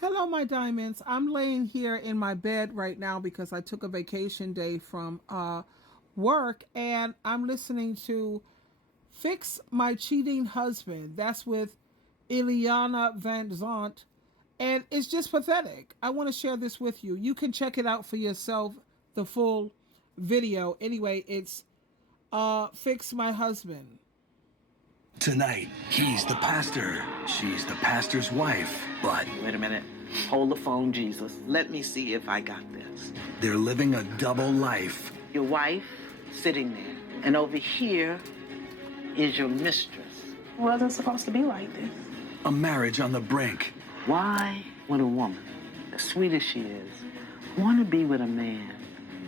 Hello, my diamonds. I'm laying here in my bed right now because I took a vacation day from work, and I'm listening to Fix My Cheating Husband. That's with Ileana Van Zant, and it's just pathetic. I want to share this with you. You can check it out for yourself, the full video. Anyway, it's Fix My Husband. Tonight, he's the pastor. She's the pastor's wife, but Wait a minute. Hold the phone, Jesus. Let me see if I got this. they're living a double life. Your wife sitting there, and over here is your mistress. It wasn't supposed to be like this. A marriage on the brink. Why would a woman, as sweet as she is, want to be with a man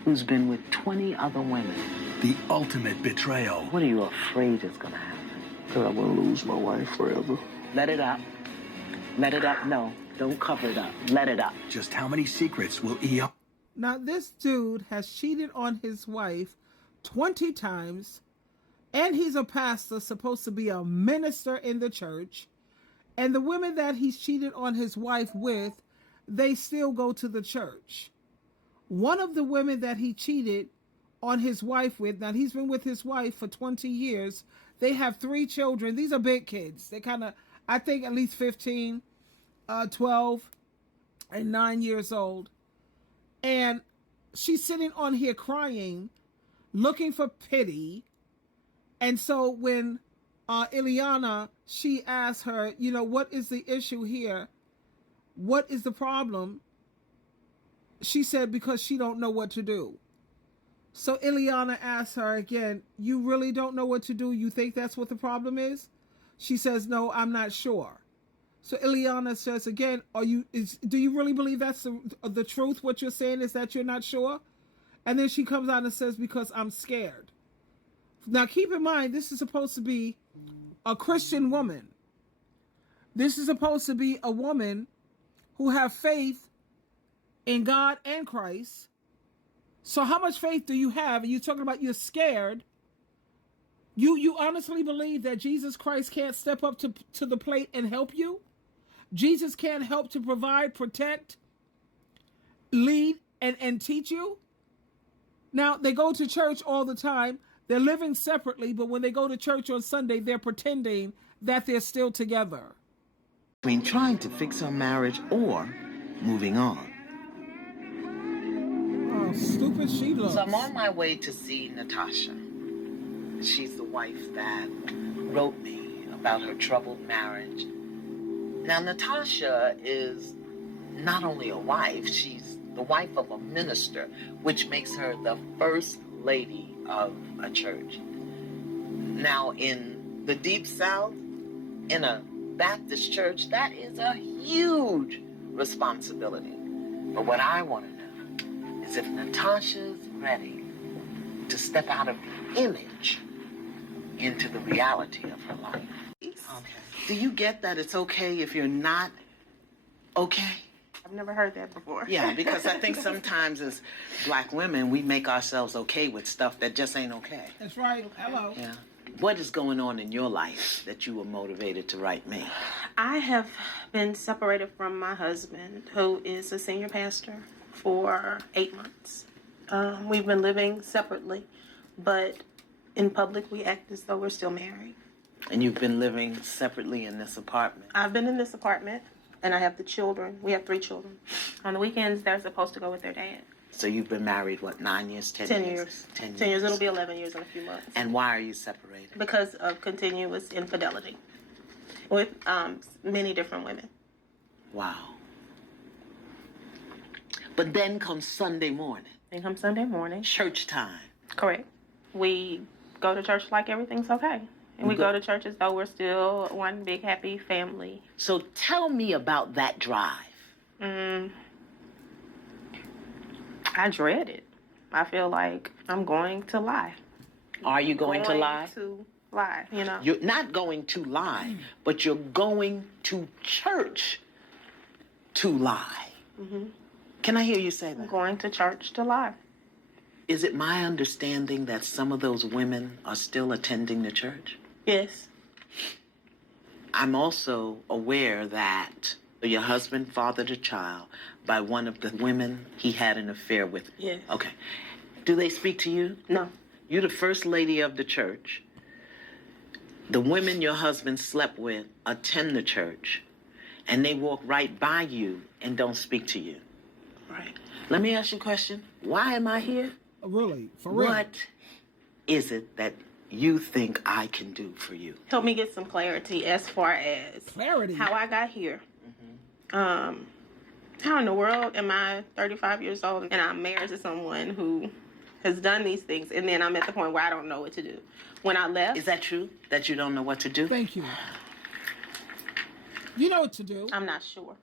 who's been with 20 other women? The ultimate betrayal. What are you afraid is going to happen? That I'm gonna lose my wife forever. Let it up. Let it up. No, don't cover it up. Let it up. Just how many secrets will he... Now, this dude has cheated on his wife 20 times, and he's a pastor, supposed to be a minister in the church. And the women that he's cheated on his wife with, they still go to the church. One of the women that he cheated on his wife with, now he's been with his wife for 20 years. They have 3 children. These are big kids. They kind of, I think at least 15, 12, and 9 years old. And she's sitting on here crying, looking for pity. And so when Ileana, she asked her, you know, what is the issue here? What is the problem? She said, because she don't know what to do. So Ileana asked her again, you really don't know what to do? You think that's what the problem is? She says, no, I'm not sure. So Ileana says again, do you really believe that's the truth? What you're saying is that you're not sure? And then she comes out and says, because I'm scared. Now keep in mind, this is supposed to be a Christian woman. This is supposed to be a woman who have faith in God and Christ. So how much faith do you have? And you're talking about you're scared. You honestly believe that Jesus Christ can't step up to the plate and help you? Jesus can't help to provide, protect, lead, and teach you? Now, they go to church all the time. They're living separately, but when they go to church on Sunday, they're pretending that they're still together. Between trying to fix her marriage or moving on. Oh, stupid she looks. So I'm on my way to see Natasha. She's the wife that wrote me about her troubled marriage. Now, Natasha is not only a wife, she's the wife of a minister, which makes her the first lady of a church. Now, in the Deep South, in a Baptist church, that is a huge responsibility. But what I want to know is if Natasha's ready to step out of the image into the reality of her life. Okay. Do you get that it's okay if you're not okay? I've never heard that before. Yeah, because I think sometimes as black women, we make ourselves okay with stuff that just ain't okay. That's right. Hello. Yeah. What is going on in your life that you were motivated to write me? I have been separated from my husband, who is a senior pastor, for 8 months. We've been living separately, but in public we act as though we're still married. And you've been living separately in this apartment? I've been in this apartment, and I have the children. We have 3 children. On the weekends, they're supposed to go with their dad. So you've been married, what, 9 years, 10 10 years? years. 10 years. 10 years. It'll be 11 years in a few months. And why are you separated? Because of continuous infidelity with many different women. Wow. But then comes Sunday morning. Then comes Sunday morning. Church time. Correct. We go to church like everything's okay. And we go to church as though we're still one big happy family. So tell me about that drive. I dread it. I feel like I'm going to lie. Are you going to lie? To lie, you know. You're not going to lie, but you're going to church to lie. Mm-hmm. Can I hear you say I'm that? going to church to lie. Is it my understanding that some of those women are still attending the church? Yes. I'm also aware that Your husband fathered a child by one of the women he had an affair with? Yes. Okay. Do they speak to you? No. You're the first lady of the church. The women your husband slept with attend the church, and they walk right by you and don't speak to you. Right. Let me ask you a question. Why am I here? Really? For real? What is it that you think I can do for you? Help me get some clarity as far as Clarity? how I got here. How in the world am I 35 years old and I'm married to someone who has done these things, and then I'm at the point where I don't know what to do? When I left... Is that true, that you don't know what to do? Thank you. You know what to do. I'm not sure.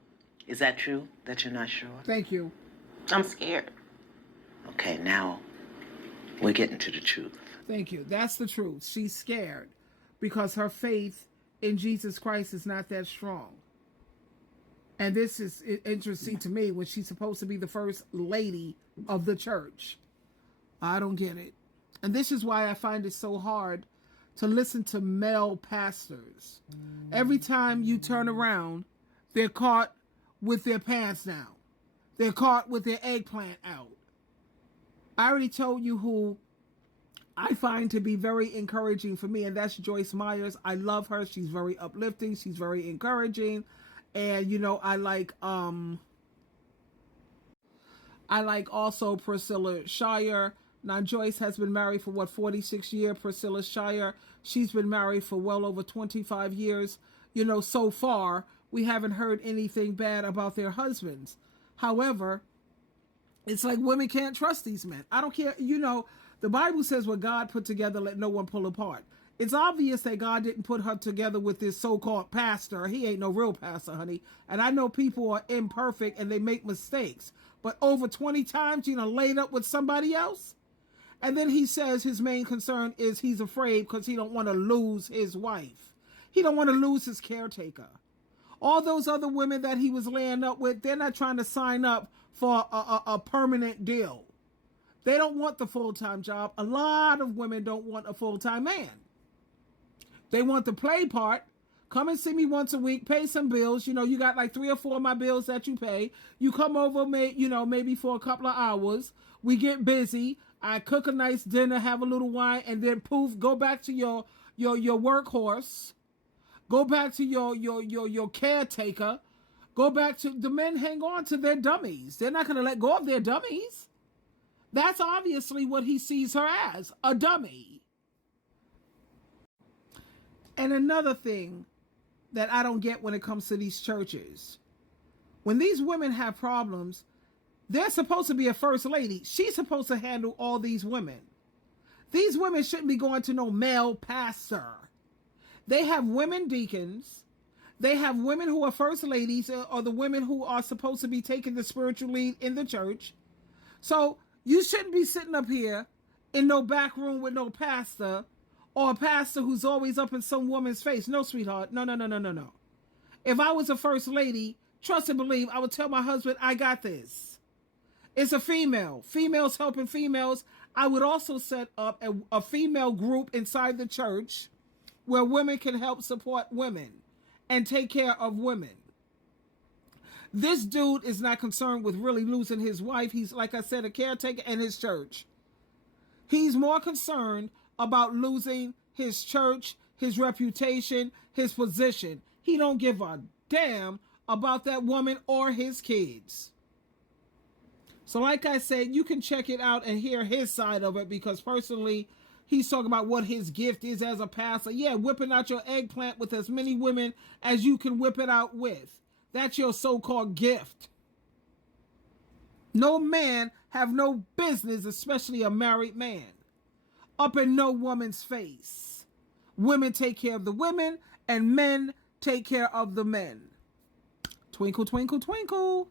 Is that true, that you're not sure? Thank you. I'm scared. Okay, now we're getting to the truth. Thank you. That's the truth. She's scared because her faith in Jesus Christ is not that strong. And this is interesting to me when she's supposed to be the first lady of the church. I don't get it. And this is why I find it so hard to listen to male pastors. Every time you turn around, they're caught with their pants down. They're caught with their eggplant out. I already told you who I find to be very encouraging for me, and that's Joyce Myers. I love her. She's very uplifting. She's very encouraging. And, you know, I like also Priscilla Shirer. Now, Joyce has been married for, 46 years? Priscilla Shirer, she's been married for well over 25 years. You know, so far, we haven't heard anything bad about their husbands. However, it's like women can't trust these men. I don't care. You know, the Bible says what God put together, let no one pull apart. It's obvious that God didn't put her together with this so-called pastor. He ain't no real pastor, honey. And I know people are imperfect and they make mistakes. But over 20 times, you know, laid up with somebody else. And then he says his main concern is he's afraid because he don't want to lose his wife. He don't want to lose his caretaker. All those other women that he was laying up with, they're not trying to sign up for a permanent deal. They don't want the full-time job. A lot of women don't want a full-time man. They want the play part. Come and see me once a week, pay some bills. You know, you got like 3 or 4 of my bills that you pay. You come over, maybe for a couple of hours. We get busy. I cook a nice dinner, have a little wine, and then poof, go back to your workhorse. Go back to your caretaker. Go back to the men. Hang on to their dummies. They're not going to let go of their dummies. That's obviously what he sees her as, a dummy. And another thing that I don't get when it comes to these churches, when these women have problems, they're supposed to be a first lady. She's supposed to handle all these women. These women shouldn't be going to no male pastor. They have women deacons. They have women who are first ladies, or the women who are supposed to be taking the spiritual lead in the church. So you shouldn't be sitting up here in no back room with no pastor, or a pastor who's always up in some woman's face. No, sweetheart. No. If I was a first lady, trust and believe, I would tell my husband, I got this. It's a female. Females helping females. I would also set up a female group inside the church where women can help support women and take care of women. This dude is not concerned with really losing his wife. He's, like I said, a caretaker and his church. He's more concerned about losing his church, his reputation, his position. He don't give a damn about that woman or his kids. So like I said, you can check it out and hear his side of it, because personally, he's talking about what his gift is as a pastor. Yeah, whipping out your eggplant with as many women as you can whip it out with. That's your so-called gift. No man have no business, especially a married man, up in no woman's face. Women take care of the women, and men take care of the men. Twinkle, twinkle, twinkle.